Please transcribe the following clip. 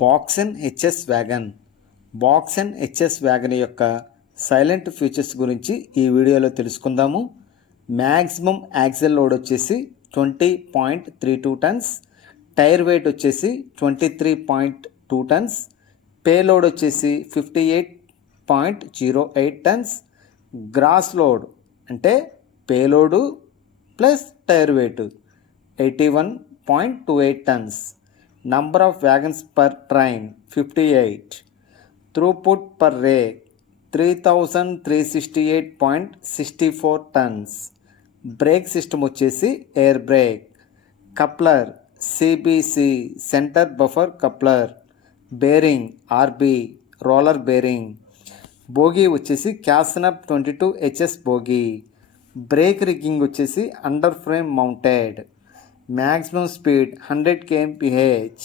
బాక్సన్ HS wagon. బాక్సన్ HS wagon యొక్క silent features గురించి ఈ వీడియోలో తెలుసుకుందాము. మ్యాక్సిమం యాక్సిల్ లోడ్ వచ్చేసి 20.32 టన్స్, టైర్ వెయిట్ వచ్చేసి 23.2 టన్స్, పేలోడ్ వచ్చేసి 58.08 టన్స్, గ్రాస్ లోడ్ అంటే payload plus tare weight 81.28 tons, number of wagons per train 58, throughput per rake 3368.64 tons, brake system వచ్చేసి air brake, coupler CBC centre buffer coupler, bearing RB roller bearing, bogie వచ్చేసి casnub 22 HS bogie, brake rigging వచ్చేసి under frame mounted, maximum speed 100 kmph.